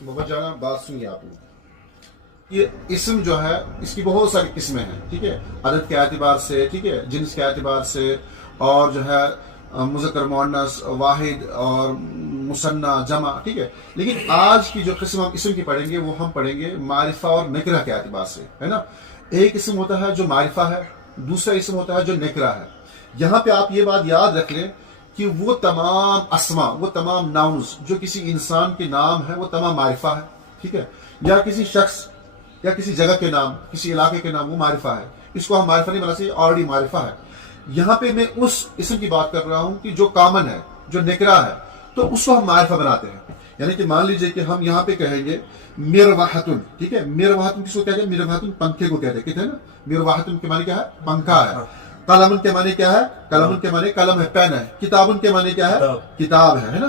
بابا جانا بات سنیے آپ لوگ. یہ اسم جو ہے اس کی بہت ساری قسمیں ہیں, ٹھیک ہے, عدد کے اعتبار سے, ٹھیک ہے, جنس کے اعتبار سے, اور جو ہے مذکر مؤنث واحد اور مثنیٰ جمع, ٹھیک ہے. لیکن آج کی جو قسم ہم اسم کی پڑھیں گے وہ ہم پڑھیں گے معرفہ اور نکرہ کے اعتبار سے, ہے نا. ایک اسم ہوتا ہے جو معرفہ ہے, دوسرا اسم ہوتا ہے جو نکرہ ہے. یہاں پہ آپ یہ بات یاد رکھ لیں کہ وہ تمام اسما, وہ تمام ناؤنز جو کسی انسان کے نام ہے وہ تمام معرفہ ہے, ٹھیک ہے, یا کسی شخص یا کسی جگہ کے نام, کسی علاقے کے نام, وہ معرفہ ہے. اس کو ہم معرفہ نہیں بنا سکتے, آلریڈی معرفہ ہے. یہاں پہ میں اس اسم کی بات کر رہا ہوں کہ جو کامن ہے, جو نکرہ ہے, تو اس کو ہم معرفہ بناتے ہیں. یعنی کہ مان لیجئے کہ ہم یہاں پہ کہیں گے مرواحتن, ٹھیک ہے. مرواحتن کس کو کہتے ہیں؟ مرواحتن پنکھے کو کہتے ہیں, کہتے ہیں نا. مرواحتن کے معنی کیا ہے؟ پنکھا ہے. قلم کے معنی کیا ہے؟ قلم کے معنی قلم ہے, پین ہے. کتابن کے معنی کیا ہے؟ کتاب ہے نا.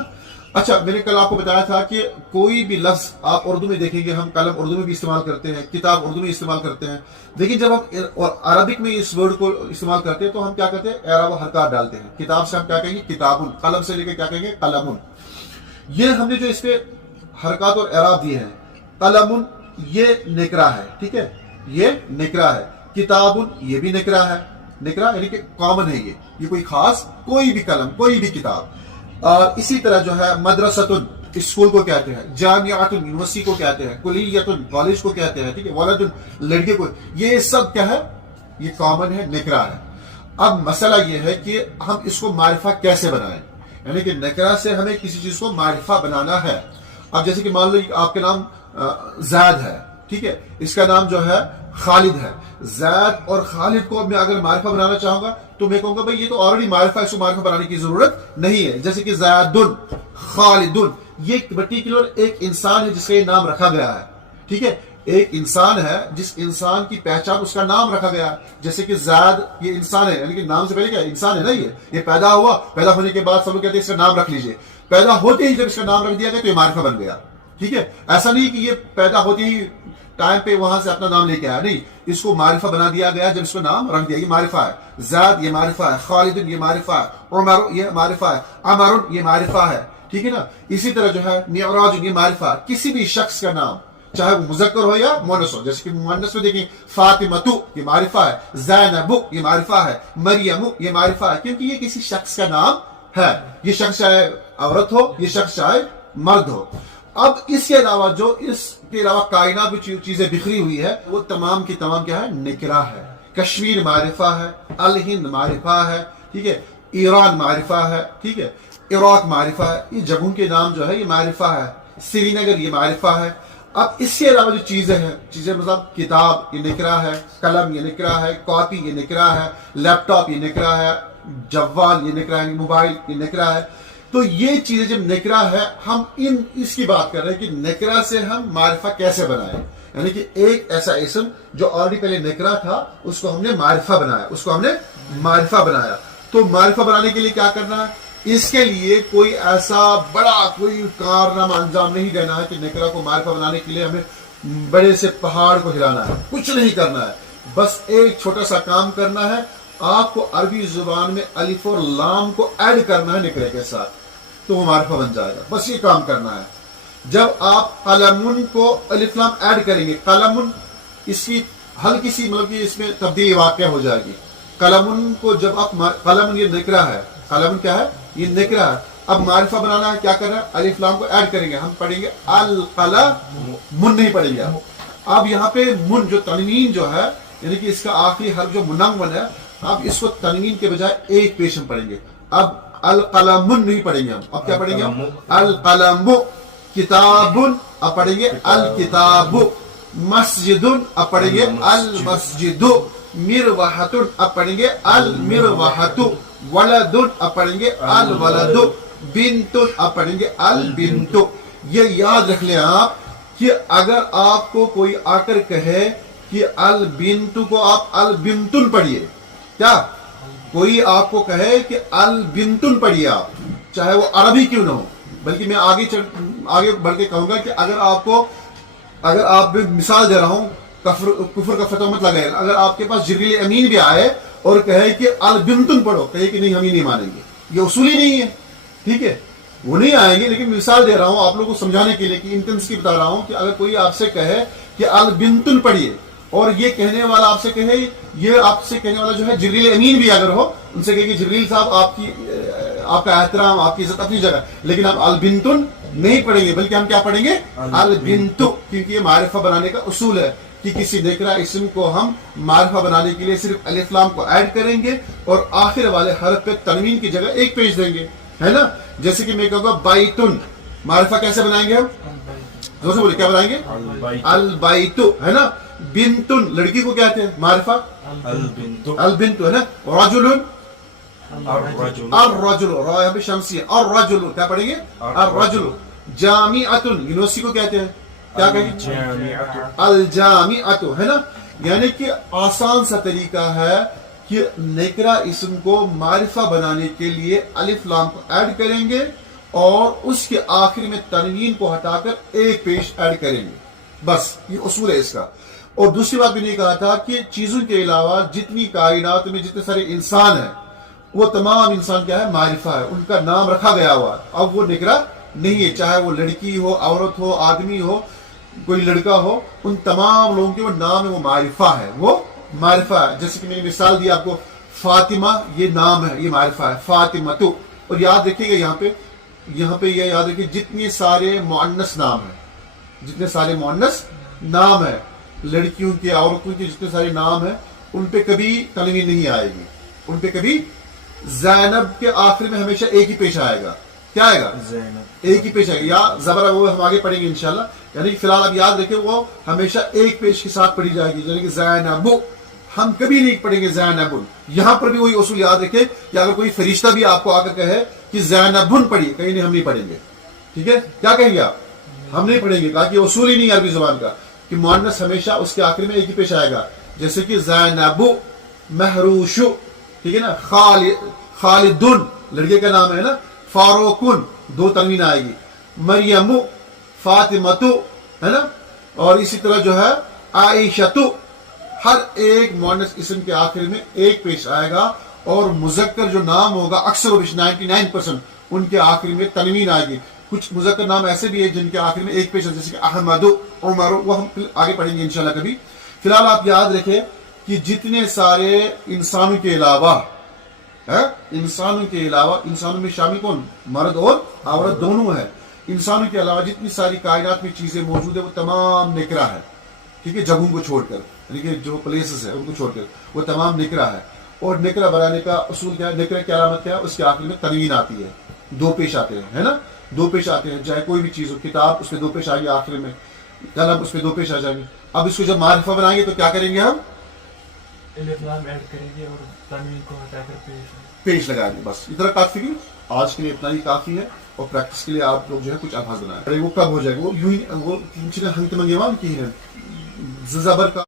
اچھا, میں نے کل آپ کو بتایا تھا کہ کوئی بھی لفظ آپ اردو میں دیکھیں گے, ہم قلم اردو میں بھی استعمال کرتے ہیں, کتاب اردو میں استعمال کرتے ہیں, لیکن جب ہم عربک میں اس ورڈ کو استعمال کرتے ہیں تو ہم کیا کرتے ہیں؟ اعراب و حرکات ڈالتے ہیں. کتاب سے ہم کیا کہیں گے؟ کتابن. قلم سے لے کے کیا کہیں گے؟ قلمن. یہ ہم نے جو اس پہ حرکات اور اعراب دیے ہیں, قلمن یہ نکرہ ہے, ٹھیک ہے, یہ نکرہ ہے. کتابن یہ بھی نکرہ ہے. نکرہ یعنی کہ کامن ہے, یہ کوئی خاص, کوئی بھی قلم, کوئی بھی کتاب. اور اسی طرح جو ہے مدرستن اسکول کو کہتے ہیں, جامعتن یونیورسٹی کو کہتے ہیں, کلیتن کالج کو کہتے ہیں, ٹھیک ہے, ولدن لڑکے کو. یہ سب کیا ہے؟ یہ کامن ہے, نکرہ ہے. اب مسئلہ یہ ہے کہ ہم اس کو معرفہ کیسے بنائیں, یعنی کہ نکرہ سے ہمیں کسی چیز کو معرفہ بنانا ہے. اب جیسے کہ مان لو آپ کے نام زید ہے, ٹھیک ہے, اس کا نام جو ہے خالد ہے. زید اور خالد کو میں اگر معرفہ بنانا چاہوں گا تو میں کہوں گا بھائی یہ تو آلریڈی معرفہ ہے, اس کو معرفہ بنانے کی ضرورت نہیں ہے. جیسے کہ زیدن, خالدن, یہ پرٹیکولر ایک انسان ہے جس کا یہ نام رکھا گیا ہے, ٹھیک ہے. ایک انسان ہے جس انسان کی پہچان اس کا نام رکھا گیا ہے. جیسے کہ زید یہ انسان ہے, یعنی کہ نام سے پہلے کیا انسان ہے نا, یہ پیدا ہوا, پیدا ہونے کے بعد سب لوگ کہتے ہیں اس کا نام رکھ لیجئے. پیدا ہوتے ہی جب اس کا نام رکھ دیا گیا تو یہ معرفہ بن گیا, ٹھیک ہے. ایسا نہیں کہ یہ پیدا ہوتے ہی ٹائم پہ وہاں سے اپنا نام لے کے آیا, نہیں, اس کو معرفہ بنا دیا گیا جب اس کو نام رکھ دیا. یہ معرفہ ہے. زید یہ معرفہ ہے, خالد یہ معرفہ ہے, عمر یہ معرفہ ہے, عمر یہ معرفہ ہے, ٹھیک ہے نا. اسی طرح جو ہے معراج یہ معرفہ ہے. کسی بھی شخص کا نام چاہے وہ مذکر ہو یا مؤنث ہو, جیسے کہ مؤنث میں دیکھیں فاطمۃ یہ معرفہ ہے, زینب یہ معرفہ ہے, مریم یہ معرفہ ہے, کیونکہ یہ کسی شخص کا نام ہے. یہ شخص چاہے عورت ہو, یہ شخص چاہے مرد ہو. اب اس کے علاوہ جو اس کے علاوہ کائنات میں چیزیں بکھری ہوئی ہے وہ تمام کی تمام کیا ہے؟ نکرہ ہے. کشمیر معرفہ ہے, الہند معرفہ ہے, ٹھیک ہے, ایران معرفہ ہے, ٹھیک ہے, عراق معرفہ ہے. یہ جگہوں کے نام جو ہے یہ معرفہ ہے. سری نگر یہ معرفہ ہے. اب اس کے علاوہ جو چیزیں ہیں, چیزیں مطلب کتاب یہ نکرہ ہے, قلم یہ نکرہ ہے, کاپی یہ نکرہ ہے, لیپ ٹاپ یہ نکرہ ہے, جوال یہ نکرہ ہے, موبائل یہ نکرہ ہے. تو یہ چیزیں جب نکرہ ہے, ہم اس کی بات کر رہے ہیں کہ نکرہ سے ہم معرفہ کیسے بنائیں. یعنی کہ ایک ایسا اسم جو آلریڈی پہلے نکرہ تھا اس کو ہم نے معرفہ بنایا, اس کو ہم نے معرفہ بنایا. تو معرفہ بنانے کے لیے کیا کرنا ہے؟ اس کے لیے کوئی ایسا بڑا کوئی کارنامہ انجام نہیں دینا ہے کہ نکرہ کو معرفہ بنانے کے لیے ہمیں بڑے سے پہاڑ کو ہلانا ہے. کچھ نہیں کرنا ہے, بس ایک چھوٹا سا کام کرنا ہے. آپ کو عربی زبان میں الف اور لام کو ایڈ کرنا ہے نکرے کے ساتھ, تو وہ معرفہ بن جائے گا. بس یہ کام کرنا ہے. جب آپ قلمن کو الف لام ایڈ کریں گے, قلمن اس کی ہلکی سی مطلب کہ اس میں تبدیلی واقع ہو جائے گی. قلمن کو جب آپ قلمن یہ نکرہ ہے, قلمن کیا ہے؟ یہ نکرہ ہے. اب معرفہ بنانا ہے, کیا کرنا ہے؟ الف لام کو ایڈ کریں گے. ہم پڑھیں گے القلم, من نہیں پڑھیں گے. اب یہاں پہ من جو تنوین جو ہے, یعنی کہ اس کا آخری حرف جو منون ہے, اب اس کو تنوین کے بجائے ایک پیش ہم پڑھیں گے. اب القلم نہیں پڑھیں گے ہم, اب کیا پڑھیں گے؟ القلم. کتاب اب پڑھیں گے الکتاب. مسجد اب پڑھیں گے المسجد. مروحۃ اب پڑھیں گے المروحۃ. ولد اب پڑھیں گے الولد. بنت اب پڑھیں گے البنت. یہ یاد رکھ لیں آپ کہ اگر آپ کو کوئی آ کر کہے کہ البنت کو آپ البنتن پڑھیے, کیا کوئی آپ کو کہے کہ البنتن پڑھیے آپ, چاہے وہ عربی کیوں نہ ہو, بلکہ میں آگے بڑھ کے کہوں گا کہ اگر آپ مثال دے رہا ہوں, کفر کا فتح مت لگائے, اگر آپ کے پاس جبریل امین بھی آئے اور کہے کہ البنتن پڑھو, کہے کہ نہیں ہم ہی نہیں مانیں گے. یہ اصول ہی نہیں ہے. ٹھیک ہے, وہ نہیں آئیں گے, لیکن مثال دے رہا ہوں آپ لوگوں کو سمجھانے کے لیے کہ انٹینس کی بتا رہا ہوں کہ اگر کوئی آپ سے کہے کہ البنتن پڑھیے, اور یہ کہنے والا آپ سے کہے, یہ آپ سے کہنے والا جو ہے جبریل امین بھی اگر ہو, ان سے کہے کہ جبریل صاحب آپ کا احترام, آپ کی عزت اپنی جگہ, لیکن آپ البنتن نہیں پڑھیں گے, بلکہ ہم کیا پڑھیں گے, البنتو, کیونکہ یہ معرفہ بنانے کا اصول ہے کہ کسی نکرہ اسم کو ہم معرفہ بنانے کے لیے صرف الف لام کو ایڈ کریں گے اور آخر والے حرف پہ تنوین کی جگہ ایک پیش دیں گے, ہے نا. جیسے کہ میں کہوں گا بائتن, معرفہ کیسے بنائیں گے ہم, دوسرے بولے کیا بنائیں گے, البائتو, ہے نا. بنتن, لڑکی کو کیا کہتے ہیں معرفہ, البنتو, ہے نا. رجلن, الرجل, را یہاں پہ شمسی ہے, الرجل کیا پڑھیں گے, الرجل. جامعتن, یونیورسٹی کو کہتے ہیں, کیا کہیں گے, الجامعۃ, ہے نا. یعنی کہ آسان سا طریقہ ہے کہ نکرہ اسم کو معرفہ بنانے کے لیے الف لام کو ایڈ کریں گے اور اس کے آخر میں تنوین کو ہٹا کر ایک پیش ایڈ کریں گے, بس یہ اصول ہے اس کا. اور دوسری بات بھی نہیں کہا تھا کہ چیزوں کے علاوہ جتنی کائنات میں جتنے سارے انسان ہیں وہ تمام انسان کیا ہے, معرفہ ہے, ان کا نام رکھا گیا ہوا. اب وہ نکرہ نہیں ہے, چاہے وہ لڑکی ہو, عورت ہو, آدمی ہو, کوئی لڑکا ہو, ان تمام لوگوں کے وہ نام ہے, وہ معرفہ ہے, وہ معرفہ ہے. جیسے کہ میں نے مثال دی آپ کو, فاطمہ یہ نام ہے, یہ معرفہ ہے, فاطمہ تو. اور یاد رکھیے گا یہاں پہ یہ یاد رکھیے جتنے سارے مؤنث نام ہیں, جتنے سارے مؤنث نام ہیں, لڑکیوں کے, عورتوں کے جتنے سارے نام ہیں, ان پہ کبھی تنوین نہیں آئے گی, ان پہ کبھی زینب کے آخر میں ہمیشہ ایک ہی پیش آئے گا. کیا آئے گا, ایک ہی پیش آئے گا, یا زبر, وہ ہم آگے پڑھیں گے انشاءاللہ. یعنی کہ فی الحال آپ یاد رکھیں وہ ہمیشہ ایک پیش کے ساتھ پڑھی جائے گی, یعنی کہ زینب, ہم کبھی نہیں پڑھیں گے زینب. یہاں پر بھی وہی اصول یاد رکھیں کہ اگر کوئی فرشتہ بھی آپ کو آ کر کہے کہ زینبن پڑھیے, کہیں نہیں, ہم نہیں پڑھیں گے. ٹھیک ہے, کیا کہیں گے آپ, ہم نہیں پڑھیں گے, کہا کہ اصول ہی نہیں ہے عربی زبان کا کہ مؤنث ہمیشہ اس کے آخر میں ایک ہی پیش آئے گا. جیسے کہ زینب, مہروش, ٹھیک ہے نا, خالدن لڑکے کا نام ہے نا, فاروقن دو تنوین آئے گی, مریم, فاطمہ, ہے نا. اور اسی طرح جو ہے عائشہ, ہر ایک مؤنث اسم کے آخر میں ایک پیش آئے گا. اور مذکر جو نام ہوگا اکثر و بیش 99% ان کے آخر میں تنوین آئے گی. کچھ مذکر نام ایسے بھی ہیں جن کے آخر میں ایک پیش ہے, جیسے کہ احمد, عمر, وہ ہم آگے پڑھیں گے انشاءاللہ کبھی. فی الحال آپ یاد رکھیں کہ جتنے سارے انسانوں کے علاوہ, انسانوں میں شامل کون, مرد اور عورت دونوں ہے, انسانوں کے علاوہ جتنی ساری کائنات میں چیزیں موجود ہیں وہ تمام نکرہ ہے. ٹھیک ہے, جگہوں کو چھوڑ کر, یعنی کہ جو پلیسز ہیں ان کو چھوڑ کر وہ تمام نکرہ ہے. اور نکرہ بنانے کا اصول کیا ہے, نکرہ کی علامت کیا ہے, اس کے آخر میں تنوین آتی ہے, دو پیش آتے ہیں, ہے نا, دو پیش آتے ہیں. چاہے کوئی بھی چیز ہو, کتاب, اس پہ دو پیش آئے گی آخر میں, قلم, اس پہ دو پیش آ جائیں گے. اب اس کو جب معرفہ بنائیں گے تو کیا کریں گے, ہم الف لام ایڈ کریں گے اور تنوین کو ہٹا کر پیش لگائیں گے. بس اتنا کافی ہے, آج کے لیے اتنا ہی کافی ہے. اور پریکٹس کے لیے آپ لوگ جو ہے کچھ الفاظ بنائیں. وہ کب ہو جائے گا, وہ یوں ہی, وہ ہنگت منگیوان کی ہے زبر کا